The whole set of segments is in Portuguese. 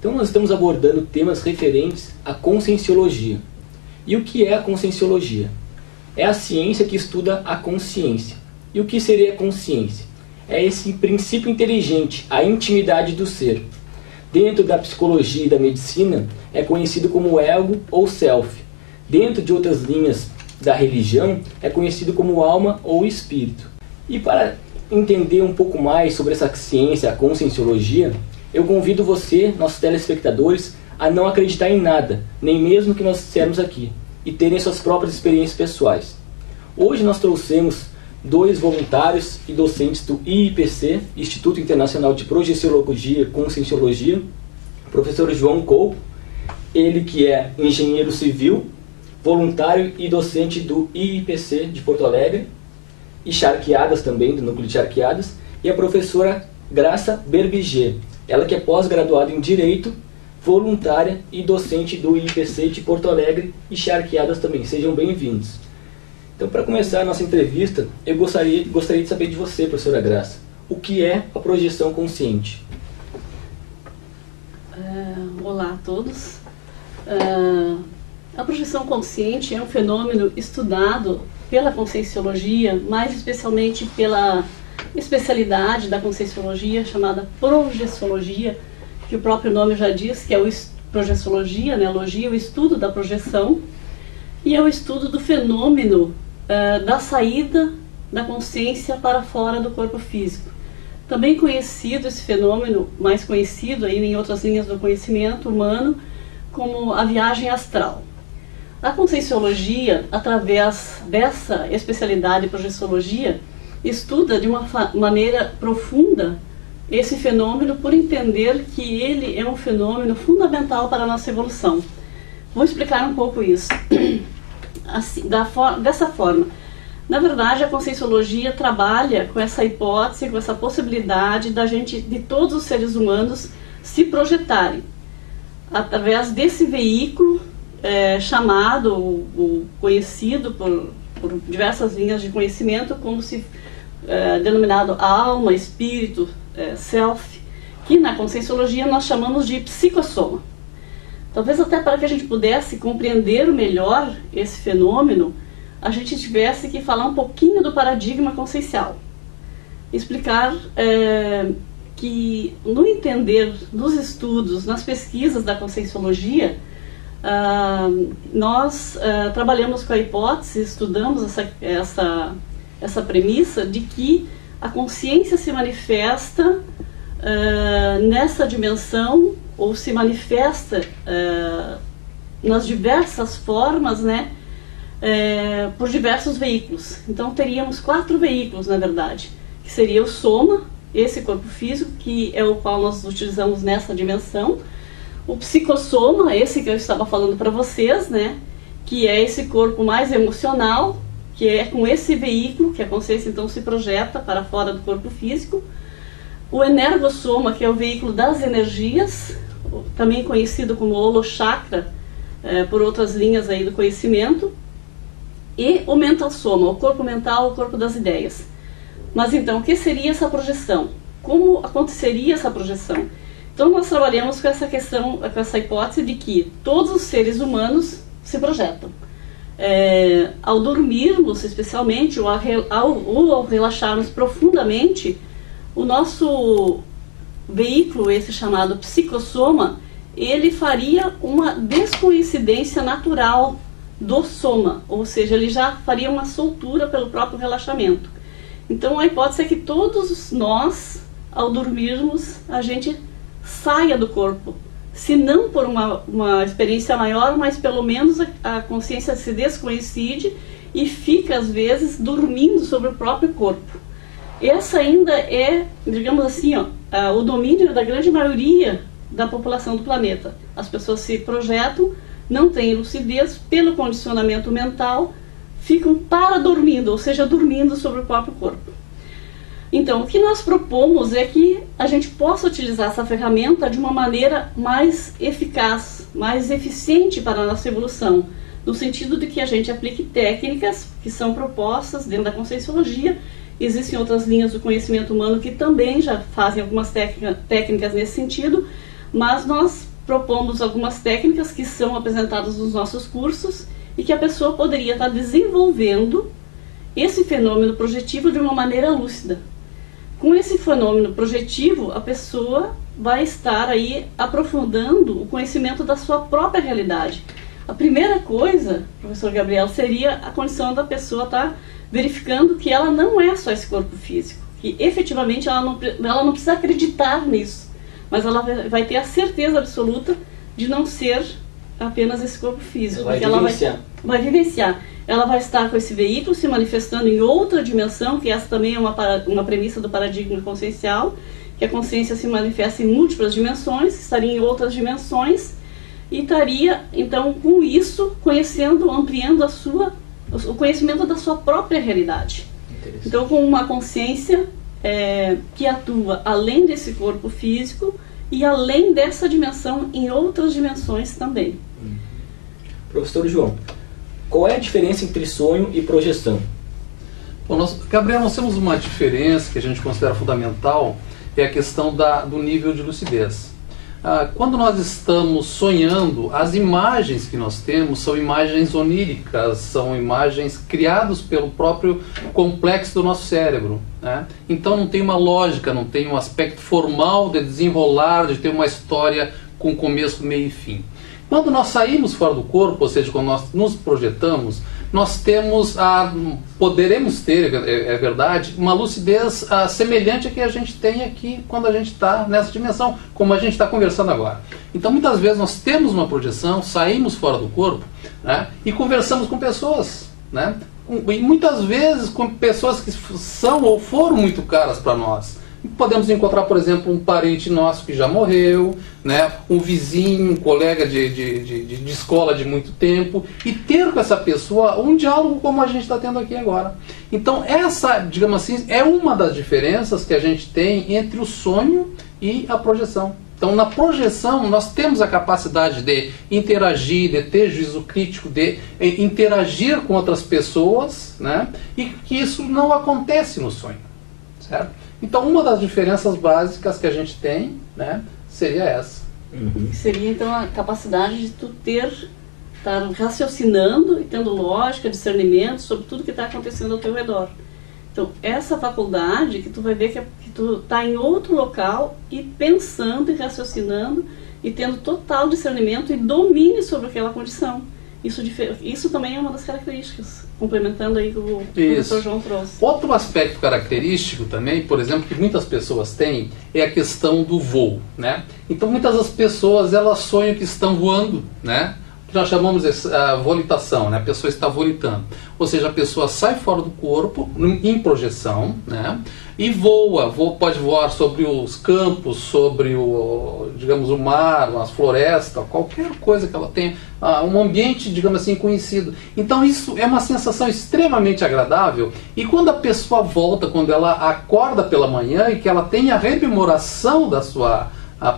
Então nós estamos abordando temas referentes à conscienciologia. E o que é a conscienciologia? É a ciência que estuda a consciência. E o que seria a consciência? É esse princípio inteligente, a intimidade do ser. Dentro da psicologia e da medicina, é conhecido como ego ou self. Dentro de outras linhas da religião, é conhecido como alma ou espírito. E para entender um pouco mais sobre essa ciência, a conscienciologia, eu convido você, nossos telespectadores, a não acreditar em nada, nem mesmo que nós dissermos aqui, e terem suas próprias experiências pessoais. Hoje nós trouxemos 2 voluntários e docentes do IIPC, Instituto Internacional de Projeciologia e Conscienciologia, o professor João Couto, ele que é engenheiro civil, voluntário e docente do IIPC de Porto Alegre, e Charqueadas também, do núcleo de Charqueadas, e a professora Graça Berbiger, ela que é pós-graduada em Direito, voluntária e docente do IIPC de Porto Alegre e Charqueadas também. Sejam bem-vindos. Então, para começar a nossa entrevista, eu gostaria de saber de você, professora Graça, o que é a projeção consciente? Olá a todos. A projeção consciente é um fenômeno estudado pela conscienciologia, mais especialmente pela especialidade da conscienciologia chamada projeciologia, que o próprio nome já diz que é projeciologia, né, logia, o estudo da projeção, e é o estudo do fenômeno da saída da consciência para fora do corpo físico. Também conhecido esse fenômeno, mais conhecido ainda em outras linhas do conhecimento humano, como a viagem astral. A conscienciologia, através dessa especialidade de projeciologia, estuda de uma maneira profunda esse fenômeno por entender que ele é um fenômeno fundamental para a nossa evolução. Vou explicar um pouco isso. Assim, dessa forma, na verdade, a conscienciologia trabalha com essa hipótese, com essa possibilidade de todos os seres humanos se projetarem através desse veículo chamado, conhecido por diversas linhas de conhecimento, como se denominado alma, espírito, self, que na conscienciologia nós chamamos de psicossoma. Talvez até para que a gente pudesse compreender melhor esse fenômeno, a gente tivesse que falar um pouquinho do paradigma consciencial. Explicar que no entender, nos estudos, nas pesquisas da conscienciologia, nós trabalhamos com a hipótese, estudamos essa premissa de que a consciência se manifesta nessa dimensão, ou se manifesta nas diversas formas, né, por diversos veículos. Então teríamos 4 veículos, na verdade, que seria o soma, esse corpo físico, que é o qual nós utilizamos nessa dimensão, o psicossoma, esse que eu estava falando para vocês, né, que é esse corpo mais emocional, que é com esse veículo que a consciência então se projeta para fora do corpo físico. O energossoma, que é o veículo das energias, também conhecido como holochakra, por outras linhas aí do conhecimento. E o mental soma, o corpo mental, o corpo das ideias. Mas então, o que seria essa projeção? Como aconteceria essa projeção? Então nós trabalhamos com essa questão, com essa hipótese de que todos os seres humanos se projetam. Ao dormirmos, especialmente, ou ao relaxarmos profundamente, o nosso veículo, esse chamado psicossoma, ele faria uma descoincidência natural do soma, ou seja, ele já faria uma soltura pelo próprio relaxamento. Então a hipótese é que todos nós, ao dormirmos, a gente saia do corpo, se não por uma experiência maior, mas pelo menos a consciência se descoincide e fica às vezes dormindo sobre o próprio corpo. Essa ainda é, digamos assim, o domínio da grande maioria da população do planeta. As pessoas se projetam, não têm lucidez, pelo condicionamento mental, ficam paradormindo, ou seja, dormindo sobre o próprio corpo. Então, o que nós propomos é que a gente possa utilizar essa ferramenta de uma maneira mais eficaz, mais eficiente para a nossa evolução, no sentido de que a gente aplique técnicas que são propostas dentro da conscienciologia. Existem outras linhas do conhecimento humano que também já fazem algumas técnicas nesse sentido, mas nós propomos algumas técnicas que são apresentadas nos nossos cursos e que a pessoa poderia estar desenvolvendo esse fenômeno projetivo de uma maneira lúcida. Com esse fenômeno projetivo, a pessoa vai estar aí aprofundando o conhecimento da sua própria realidade. A primeira coisa, professor Gabriel, seria a condição da pessoa estar verificando que ela não é só esse corpo físico, que efetivamente ela não precisa acreditar nisso, mas ela vai ter a certeza absoluta de não ser apenas esse corpo físico. Vai vivenciar. Ela vai estar com esse veículo se manifestando em outra dimensão, que essa também é uma premissa do paradigma consciencial, que a consciência se manifesta em múltiplas dimensões, estaria em outras dimensões, e estaria, então, com isso, conhecendo, ampliando o conhecimento da sua própria realidade. Então, com uma consciência que atua além desse corpo físico e além dessa dimensão em outras dimensões também. Professor João, qual é a diferença entre sonho e projeção? Bom, Gabriel, nós temos uma diferença que a gente considera fundamental, é a questão do nível de lucidez. Quando nós estamos sonhando, as imagens que nós temos são imagens oníricas, são imagens criadas pelo próprio complexo do nosso cérebro, né? Então não tem uma lógica, não tem um aspecto formal de desenrolar, de ter uma história com começo, meio e fim. Quando nós saímos fora do corpo, ou seja, quando nós nos projetamos, nós poderemos ter, é verdade, uma lucidez semelhante à que a gente tem aqui quando a gente está nessa dimensão, como a gente está conversando agora. Então, muitas vezes nós temos uma projeção, saímos fora do corpo, né, e conversamos com pessoas, né, e muitas vezes com pessoas que são ou foram muito caras para nós. Podemos encontrar, por exemplo, um parente nosso que já morreu, né? Um vizinho, um colega de escola de muito tempo, e ter com essa pessoa um diálogo como a gente está tendo aqui agora. Então essa, digamos assim, é uma das diferenças que a gente tem entre o sonho e a projeção. Então na projeção nós temos a capacidade de interagir, de ter juízo crítico, de interagir com outras pessoas, né? E que isso não acontece no sonho, certo? Então, uma das diferenças básicas que a gente tem, né, seria essa. Seria, então, a capacidade de tu estar raciocinando e tendo lógica, discernimento sobre tudo que está acontecendo ao teu redor. Então, essa faculdade que tu vai ver que tu está em outro local e pensando e raciocinando e tendo total discernimento e domínio sobre aquela condição. Isso também é uma das características, complementando aí o que o professor João trouxe. Outro aspecto característico também, por exemplo, que muitas pessoas têm, é a questão do voo, né? Então muitas das pessoas, elas sonham que estão voando, né? Que nós chamamos de volitação, né? A pessoa está volitando. Ou seja, a pessoa sai fora do corpo, em projeção, né? E voa, pode voar sobre os campos, sobre digamos, o mar, as florestas, qualquer coisa que ela tenha, um ambiente, digamos assim, conhecido. Então isso é uma sensação extremamente agradável, e quando a pessoa volta, quando ela acorda pela manhã e que ela tem a rememoração da sua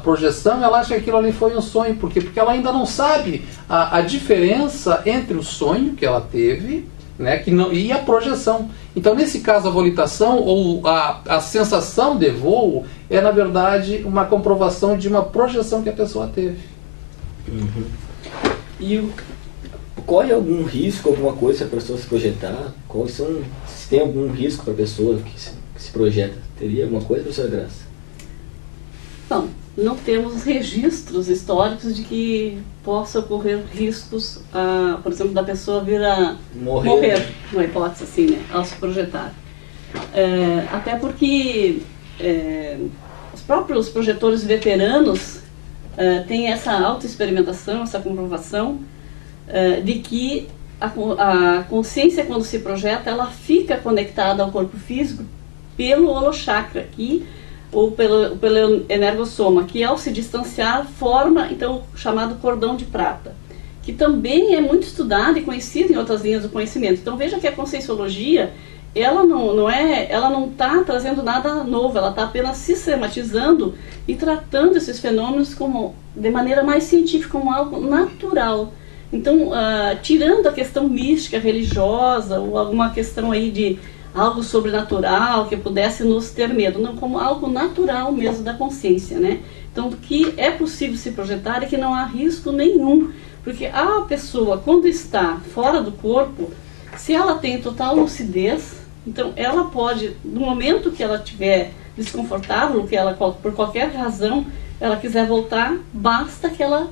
projeção, ela acha que aquilo ali foi um sonho. Por quê? Porque ela ainda não sabe a diferença entre o sonho que ela teve, né, e a projeção. Então, nesse caso, a volitação ou a sensação de voo é, na verdade, uma comprovação de uma projeção que a pessoa teve. E corre algum risco, alguma coisa se a pessoa se projetar? Se tem algum risco para a pessoa que se projeta? Teria alguma coisa, professora Graça? Não temos registros históricos de que possa ocorrer riscos, por exemplo, da pessoa vir a morrer, uma hipótese assim, né, ao se projetar. Até porque os próprios projetores veteranos têm essa autoexperimentação, essa comprovação de que a consciência, quando se projeta, ela fica conectada ao corpo físico pelo holochakra, ou pelo energossoma, que ao se distanciar forma então o chamado cordão de prata, que também é muito estudado e conhecido em outras linhas do conhecimento. Então veja que a conscienciologia, ela não está trazendo nada novo, ela está apenas sistematizando e tratando esses fenômenos de maneira mais científica, como algo natural. Então, tirando a questão mística, religiosa, ou alguma questão aí de algo sobrenatural que pudesse nos ter medo, não, como algo natural mesmo da consciência, né? Então, que é possível se projetar e que não há risco nenhum, porque a pessoa, quando está fora do corpo, se ela tem total lucidez, então ela pode, no momento que ela estiver desconfortável, que ela, por qualquer razão, ela quiser voltar, basta que ela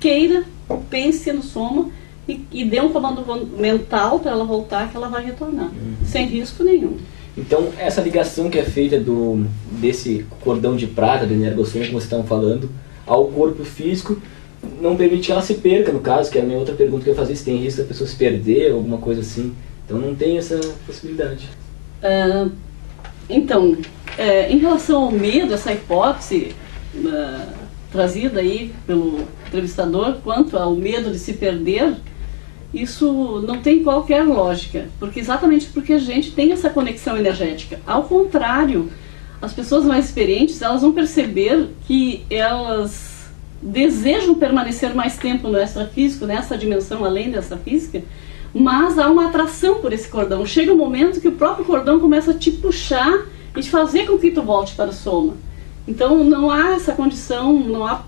queira, pense no soma e dê um comando mental para ela voltar, que ela vai retornar, sem risco nenhum. Então, essa ligação que é feita desse cordão de prata, do energossoma, como vocês estavam falando, ao corpo físico, não permite que ela se perca, no caso, que é a minha outra pergunta que eu ia fazer, se tem risco da pessoa se perder, alguma coisa assim. Então, não tem essa possibilidade. Então, em relação ao medo, essa hipótese trazida aí pelo entrevistador, quanto ao medo de se perder, isso não tem qualquer lógica, exatamente porque a gente tem essa conexão energética. Ao contrário, as pessoas mais experientes, elas vão perceber que elas desejam permanecer mais tempo no extrafísico, nessa dimensão além dessa física, mas há uma atração por esse cordão. Chega um momento que o próprio cordão começa a te puxar e te fazer com que tu volte para o soma. Então não há essa condição, não há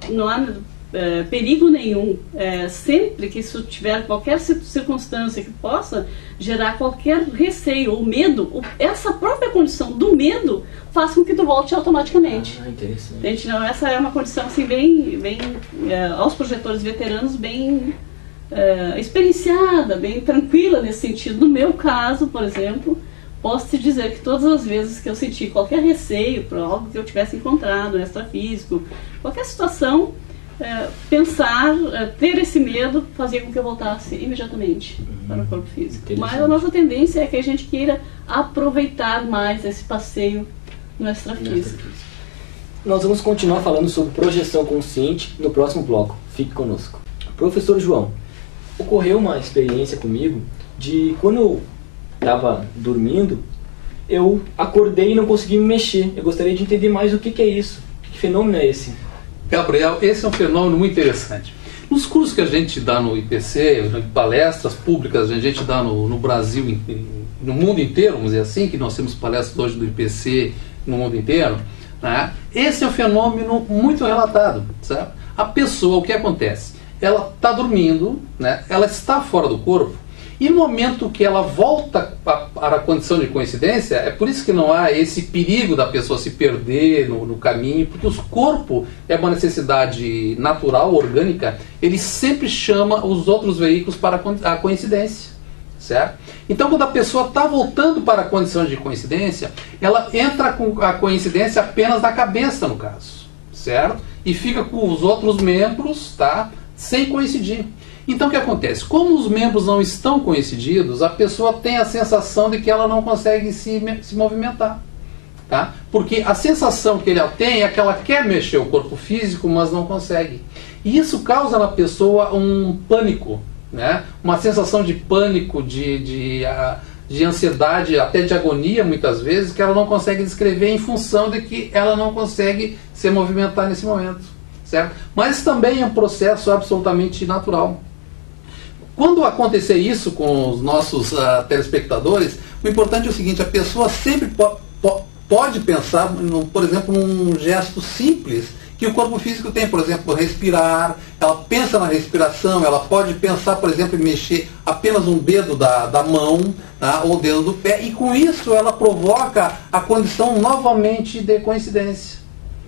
perigo nenhum. Sempre que isso tiver qualquer circunstância que possa gerar qualquer receio ou medo, essa própria condição do medo faz com que tu volte automaticamente. Interessante. Então, essa é uma condição assim, bem aos projetores veteranos, bem experienciada, bem tranquila nesse sentido. No meu caso, por exemplo, posso te dizer que todas as vezes que eu senti qualquer receio por algo que eu tivesse encontrado no extrafísico, qualquer situação, ter esse medo fazia com que eu voltasse imediatamente para o corpo físico. Mas a nossa tendência é que a gente queira aproveitar mais esse passeio no extrafísico. Nós vamos continuar falando sobre projeção consciente no próximo bloco. Fique conosco. Professor João, ocorreu uma experiência comigo de quando eu estava dormindo, eu acordei e não consegui me mexer. Eu gostaria de entender mais o que é isso. Que fenômeno é esse? Gabriel, esse é um fenômeno muito interessante. Nos cursos que a gente dá no IPC, em palestras públicas, a gente dá no Brasil, no mundo inteiro, vamos dizer assim, que nós temos palestras hoje do IPC no mundo inteiro, né? Esse é um fenômeno muito relatado, certo? A pessoa, o que acontece? Ela está dormindo, né? Ela está fora do corpo, e no momento que ela volta para a condição de coincidência, é por isso que não há esse perigo da pessoa se perder no caminho, porque o corpo é uma necessidade natural, orgânica, ele sempre chama os outros veículos para a coincidência, certo? Então, quando a pessoa está voltando para a condição de coincidência, ela entra com a coincidência apenas na cabeça, no caso, certo? E fica com os outros membros, tá? Sem coincidir. Então o que acontece? Como os membros não estão coincididos, a pessoa tem a sensação de que ela não consegue se movimentar. Tá? Porque a sensação que ela tem é que ela quer mexer o corpo físico, mas não consegue. E isso causa na pessoa um pânico, né? Uma sensação de pânico, de ansiedade, até de agonia muitas vezes, que ela não consegue descrever em função de que ela não consegue se movimentar nesse momento. Certo? Mas também é um processo absolutamente natural. Quando acontecer isso com os nossos telespectadores, o importante é o seguinte: a pessoa sempre pode pensar, por exemplo, num gesto simples que o corpo físico tem, por exemplo, respirar. Ela pensa na respiração, ela pode pensar, por exemplo, em mexer apenas um dedo da mão, tá? Ou o dedo do pé, e com isso ela provoca a condição novamente de coincidência.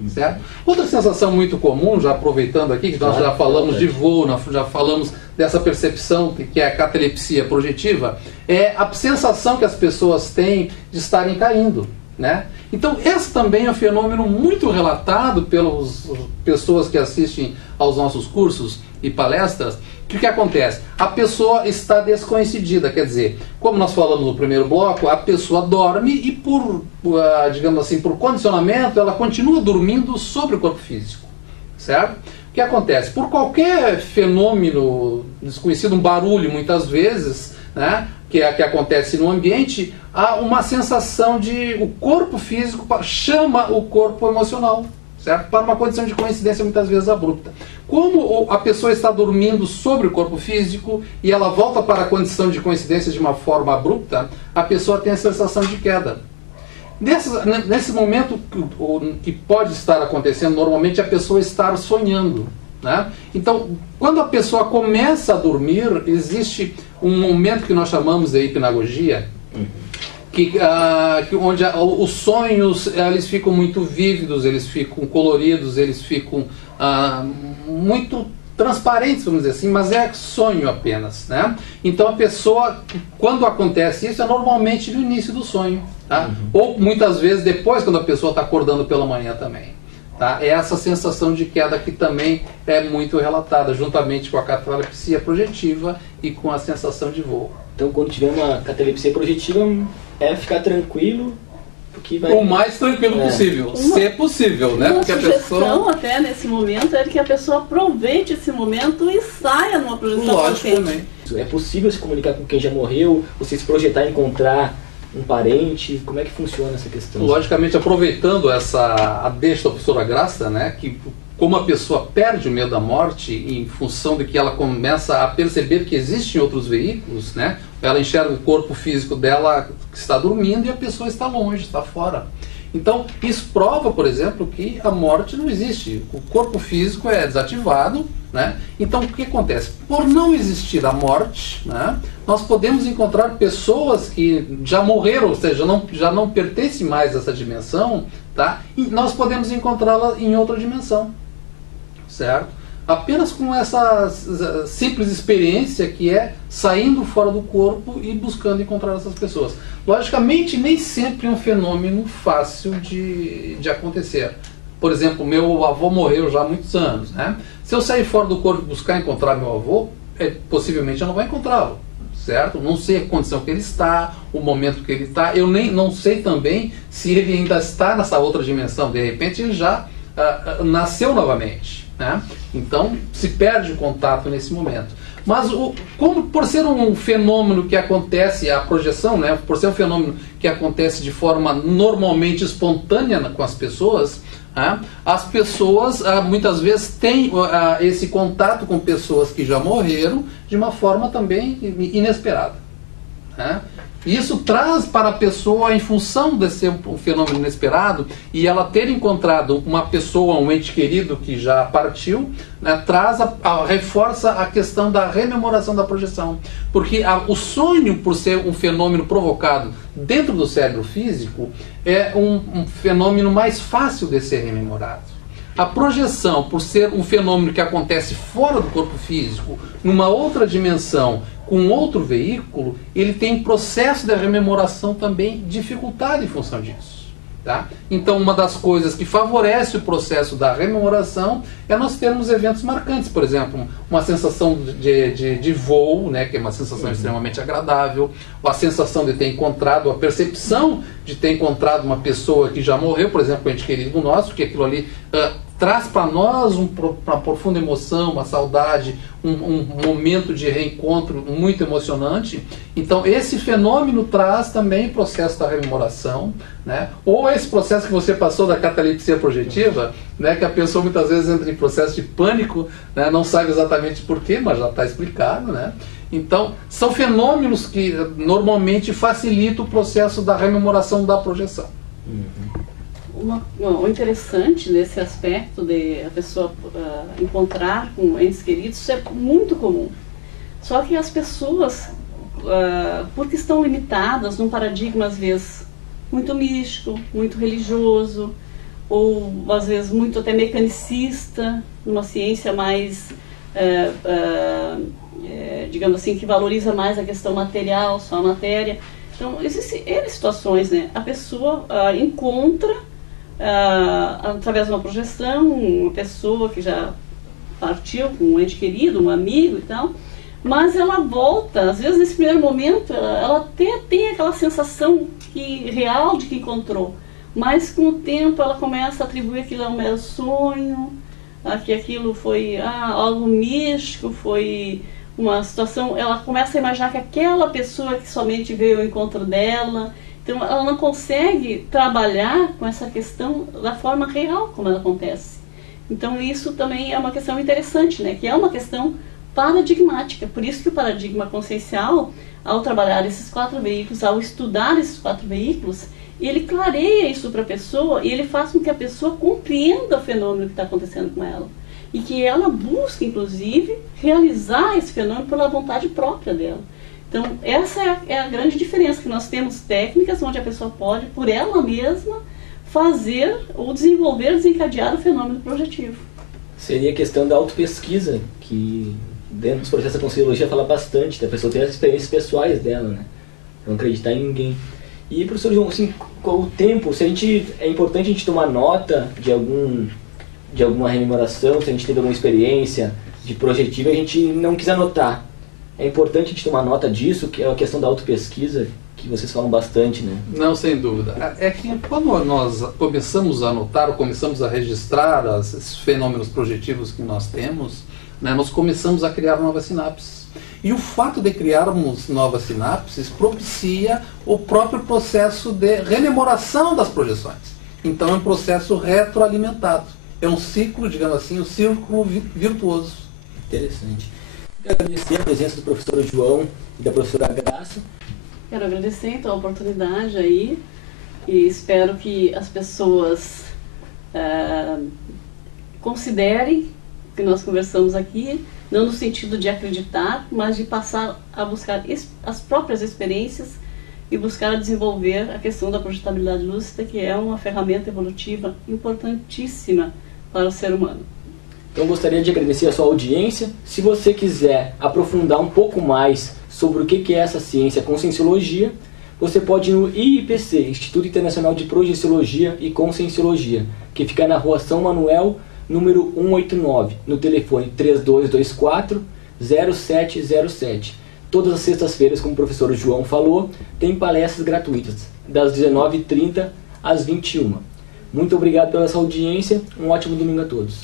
Certo? Outra sensação muito comum, já aproveitando aqui, que nós já falamos de voo, nós já falamos dessa percepção que é a catalepsia projetiva, é a sensação que as pessoas têm de estarem caindo, né? Então esse também é um fenômeno muito relatado pelas pessoas que assistem aos nossos cursos e palestras. O que acontece? A pessoa está descoincidida, quer dizer, como nós falamos no primeiro bloco, a pessoa dorme e digamos assim, por condicionamento, ela continua dormindo sobre o corpo físico, certo? O que acontece? Por qualquer fenômeno desconhecido, um barulho muitas vezes, né, que acontece no ambiente, há uma sensação de o corpo físico chama o corpo emocional, certo? Para uma condição de coincidência muitas vezes abrupta. Como a pessoa está dormindo sobre o corpo físico e ela volta para a condição de coincidência de uma forma abrupta, a pessoa tem a sensação de queda. Nesse momento que pode estar acontecendo, normalmente a pessoa está sonhando, né? Então, quando a pessoa começa a dormir, existe um momento que nós chamamos de hipnagogia, onde os sonhos eles ficam muito vívidos, eles ficam coloridos, eles ficam muito transparentes, vamos dizer assim, mas é sonho apenas, né? Então a pessoa, quando acontece isso, é normalmente no início do sonho, tá? Ou muitas vezes depois, quando a pessoa está acordando pela manhã também, tá? É essa sensação de queda que também é muito relatada, juntamente com a catalepsia projetiva e com a sensação de voo. Então, quando tiver uma catalepsia projetiva, é ficar tranquilo, porque vai... O mais tranquilo possível, se é possível, né? Uma Porque a sugestão pessoa... até nesse momento é que a pessoa aproveite esse momento e saia numa projeção Lógico consciente. também. É possível se comunicar com quem já morreu, você se projetar e encontrar um parente? Como é que funciona essa questão? Logicamente, aproveitando a deixa da professora Graça, né, que como a pessoa perde o medo da morte em função de que ela começa a perceber que existem outros veículos, né, ela enxerga o corpo físico dela que está dormindo e a pessoa está longe, está fora. Então, isso prova, por exemplo, que a morte não existe. O corpo físico é desativado, né? Então, o que acontece? Por não existir a morte, né, nós podemos encontrar pessoas que já morreram, ou seja, já não pertencem mais a essa dimensão, tá? E nós podemos encontrá-la em outra dimensão, certo? Apenas com essa simples experiência que é saindo fora do corpo e buscando encontrar essas pessoas. Logicamente, nem sempre é um fenômeno fácil de acontecer. Por exemplo, meu avô morreu já há muitos anos, né? Se eu sair fora do corpo e buscar encontrar meu avô, possivelmente eu não vou encontrá-lo, certo? Não sei a condição que ele está, o momento que ele está. Eu não sei também se ele ainda está nessa outra dimensão. De repente ele já nasceu novamente, né? Então se perde o contato nesse momento. Mas por ser um fenômeno que acontece, a projeção, né, por ser um fenômeno que acontece de forma normalmente espontânea com as pessoas, né, as pessoas muitas vezes têm esse contato com pessoas que já morreram de uma forma também inesperada, né? Isso traz para a pessoa, em função de ser um fenômeno inesperado, e ela ter encontrado uma pessoa, um ente querido que já partiu, né, reforça a questão da rememoração da projeção. Porque o sonho, por ser um fenômeno provocado dentro do cérebro físico, é um fenômeno mais fácil de ser rememorado. A projeção, por ser um fenômeno que acontece fora do corpo físico, numa outra dimensão, com outro veículo, ele tem processo de rememoração também dificultado em função disso, tá? Então, uma das coisas que favorece o processo da rememoração é nós termos eventos marcantes, por exemplo, uma sensação de voo, né, que é uma sensação extremamente agradável, ou a sensação de ter encontrado, a percepção de ter encontrado uma pessoa que já morreu, por exemplo, um ente querido nosso, que aquilo ali traz para nós uma profunda emoção, uma saudade, um momento de reencontro muito emocionante. Então, esse fenômeno traz também o processo da rememoração, né? Ou esse processo que você passou da catalepsia projetiva, né? Que a pessoa muitas vezes entra em processo de pânico, né? Não sabe exatamente porquê, mas já está explicado, né? Então, são fenômenos que normalmente facilitam o processo da rememoração da projeção. O interessante nesse aspecto de a pessoa encontrar com entes queridos, isso é muito comum. Só que as pessoas, porque estão limitadas num paradigma, às vezes, muito místico, muito religioso, ou às vezes muito até mecanicista, numa ciência mais, digamos assim, que valoriza mais a questão material, só a matéria. Então, existem situações, né? A pessoa encontra, através de uma projeção, uma pessoa que já partiu com um ente querido, um amigo e tal, mas ela volta, às vezes nesse primeiro momento, ela até tem aquela sensação real de que encontrou, mas com o tempo ela começa a atribuir aquilo a um mero sonho, que aquilo foi algo místico, foi uma situação, ela começa a imaginar que aquela pessoa que somente veio ao encontro dela, Então, ela não consegue trabalhar com essa questão da forma real como ela acontece. Então, isso também é uma questão interessante, né? Que é uma questão paradigmática. Por isso que o paradigma consciencial, ao trabalhar esses 4 veículos, ao estudar esses 4 veículos, ele clareia isso para a pessoa e ele faz com que a pessoa compreenda o fenômeno que está acontecendo com ela. E que ela busque, inclusive, realizar esse fenômeno pela vontade própria dela. Então, essa é a grande diferença, que nós temos técnicas onde a pessoa pode, por ela mesma, fazer ou desenvolver, desencadear o fenômeno projetivo. Seria a questão da autopesquisa, que dentro dos processos da Conscienciologia fala bastante, da pessoa ter as experiências pessoais dela, né? Não acreditar em ninguém. E, professor João, assim, com o tempo, é importante a gente tomar nota de alguma rememoração, se a gente teve alguma experiência de projetivo e a gente não quis anotar. É importante a gente tomar nota disso, que é a questão da autopesquisa, que vocês falam bastante, né? Não, sem dúvida. É que quando nós começamos a anotar, ou começamos a registrar esses fenômenos projetivos que nós temos, né, nós começamos a criar novas sinapses. E o fato de criarmos novas sinapses propicia o próprio processo de rememoração das projeções. Então é um processo retroalimentado. É um ciclo, digamos assim, um círculo virtuoso. Interessante. Quero agradecer a presença do professor João e da professora Graça. Quero agradecer, então, a oportunidade aí e espero que as pessoas considerem o que nós conversamos aqui, não no sentido de acreditar, mas de passar a buscar as próprias experiências e buscar desenvolver a questão da projetabilidade lúcida, que é uma ferramenta evolutiva importantíssima para o ser humano. Então, gostaria de agradecer a sua audiência. Se você quiser aprofundar um pouco mais sobre o que é essa ciência Conscienciologia, você pode ir no IIPC, Instituto Internacional de Projeciologia e Conscienciologia, que fica na Rua São Manuel, número 189, no telefone 3224-0707. Todas as sextas-feiras, como o professor João falou, tem palestras gratuitas, das 19h30 às 21h. Muito obrigado pela sua audiência, um ótimo domingo a todos.